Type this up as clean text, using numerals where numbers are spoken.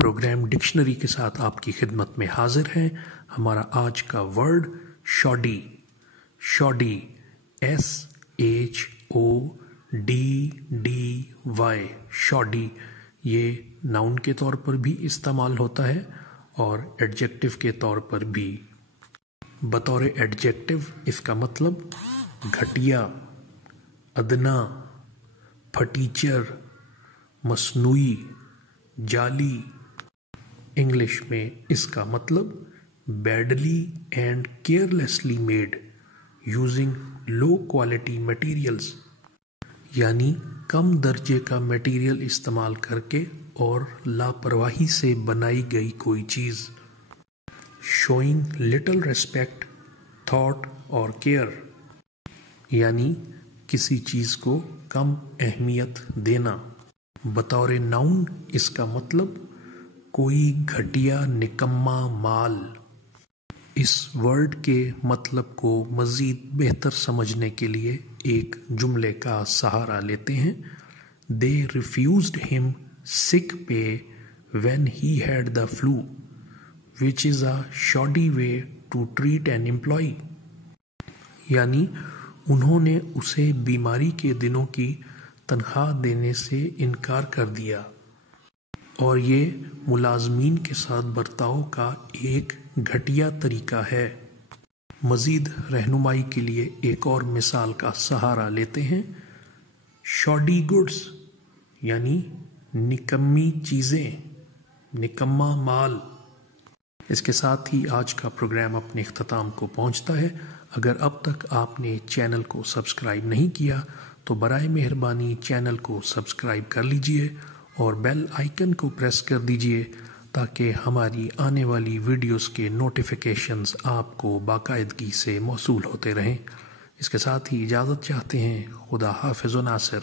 Programme dictionary के साथ आपकी खिदमत में हाजिर हैं। हमारा आज का word shoddy. Shoddy SHODDY। Shoddy ये नाउन के तौर पर भी इस्तेमाल होता है और एडजेक्टिव के तौर पर भी। बतौर एडजेक्टिव इसका मतलब घटिया, अदना, फटीचर, मसनूई, जाली। इंग्लिश में इसका मतलब badly and carelessly made using low quality materials, यानी कम दर्जे का मटेरियल इस्तेमाल करके और लापरवाही से बनाई गई कोई चीज़। शोइंग लिटिल रेस्पेक्ट, थॉट और केयर, यानी किसी चीज़ को कम अहमियत देना। बतौर नाउन इसका मतलब कोई घटिया निकम्मा माल। इस वर्ड के मतलब को मज़ीद बेहतर समझने के लिए एक जुमले का सहारा लेते हैं। दे refused him sick pay when he had the flu which is a shoddy way to treat an employee, यानी उन्होंने उसे बीमारी के दिनों की तनख्वाह देने से इनकार कर दिया और ये मुलाजमीन के साथ बर्ताव का एक घटिया तरीका है। मज़ीद रहनुमाई के लिए एक और मिसाल का सहारा लेते हैं। शॉडी गुड्स यानी निकम्मी चीज़ें, निकम्मा माल। इसके साथ ही आज का प्रोग्राम अपने इख्तिताम को पहुंचता है। अगर अब तक आपने चैनल को सब्सक्राइब नहीं किया तो बराए मेहरबानी चैनल को सब्सक्राइब कर लीजिए और बेल आइकन को प्रेस कर दीजिए ताकि हमारी आने वाली वीडियोस के नोटिफिकेशंस आपको बाकायदगी से मौसूल होते रहें। इसके साथ ही इजाज़त चाहते हैं। खुदा हाफ़िज़ व नासिर।